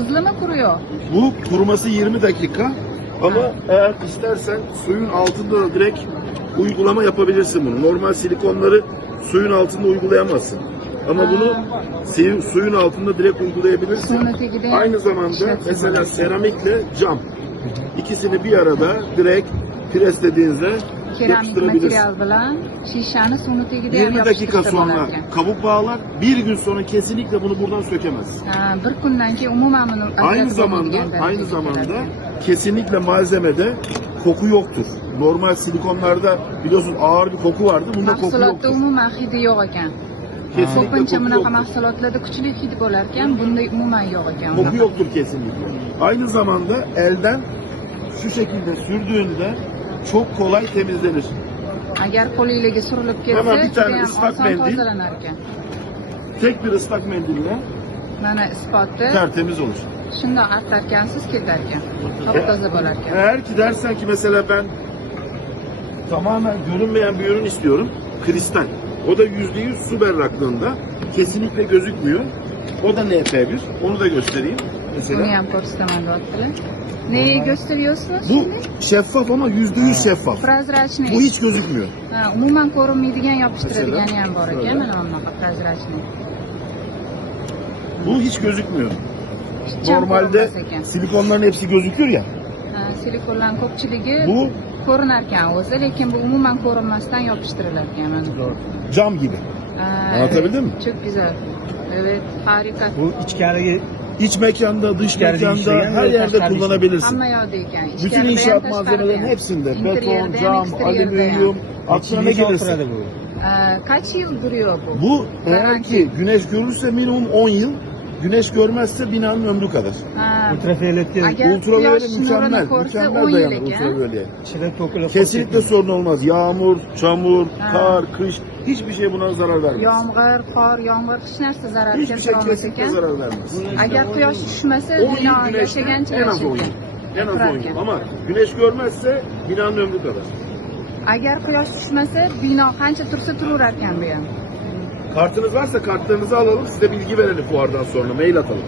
hızlı mı kuruyor? Bu kuruması 20 dakika ama eğer istersen suyun altında da direkt uygulama yapabilirsin bunu. Normal silikonları suyun altında uygulayamazsın. Ama bunu suyun altında direkt uygulayabilirsin. Aynı zamanda mesela seramikle cam. İkisini bir arada direkt preslediğinizde Keramik yapıştırabilirsin. material bilan shishani suvni tagida 20 dakika yopishtirsa sonra bo'larkan. kabuk bağlar, bir gün sonra kesinlikle bunu buradan sökemez. Bir kundan keyin umuman buni Aynı zamanda kesinlikle malzemede koku yoktur. Normal silikonlarda biliyorsun ağır bir koku vardı. Bunda koku mahsulotda yoktur. umuman hidi yo'q ekan. Kesinlikle Ko'pincha koku bunaqa yoktur. mahsulotlarda kuchli hid bo'lar ekan, bunda umuman yo'q ekan. Koku yoktur kesinlikle. Aynı zamanda elden şu şekilde sürdüğünde çok kolay temizlenir. Agar qo'lingizga surilib ketsa, Hemen bir tane juda ham ıslak oson mendil. tozalanar ekan. Tek bir ıslak mendille Mana isboti. tertemiz olur. Shundoq artarkansiz ketarkan. Top-toza bo'larkan. Eğer ki dersen ki mesela ben tamamen görünmeyen bir ürün istiyorum, kristal. O da %100 su berraklığında, kesinlikle gözükmüyor. O da NP1, onu da göstereyim. Mesela. Buni ham ko'rsataman deyaptilar. Neyi gösteriyorsunuz Bu şimdi? şeffaf ama %100 şeffaf. Prozrachniy. Bu hiç gözükmüyor. Umuman ko'rinmaydigan yopishtiradigan ham bor Mesela. ekan, mana bunaqa prozrachniy. Bu hiç gözükmüyor. Hech ham Normalde ko'rinmas ekan. silikonların hepsi gözükür ya. Silikonlarning ko'pchiligi Bu ko'rinar ekan o'zi, lekin bu umuman ko'rinmasdan yopishtirilar ekan mana. cam gibi. Anlatabildim mi? Çok güzel. Evet, harika. Bu ichkarigi İç mekanda, dış İçeride mekanda, işleyen her ve yerde tashqarida kullanabilirsin. Hamma yoqda ekan. Bütün Ichkarida ham, inşaat tashqarida malzemelerinin ham. hepsinde beton, Interyerda ham, cam, eksteryerda ham. alüminyum, aklına ne gelirse. oturadi bu. Kaç yıl duruyor bu? Bu eğer Garanti. ki güneş görürse minimum 10 yıl, güneş görmezse binanın ömrü kadar. Ultrafiyoleti Agar Ultraviyole quyosh mükemmel, nurini ko'rsa 10 mükemmel yil dayanır ekan. ultraviyoleye. ichida to'kilib Kesinlikle sorun olmaz. Yağmur, çamur, Ha. kar, kış hiçbir şey buna zarar vermez. Yomg'ir, qor, yomg'ir hech narsa zarar Hiçbir şey keltirolmas kesinlikle ekan. zarar vermez. Agar quyosh tushmasa, 10 bino yıl güneşte yashagancha en az 10 yıl. yashaydi. En az 10 yıl. Turarkan. Ama güneş görmezse binanın ömrü kadar. Agar quyosh tushmasa, bino qancha tursa turaverarkan bu ham. Kartınız varsa kartlarınızı alalım, size bilgi verelim fuardan sonra, mail atalım.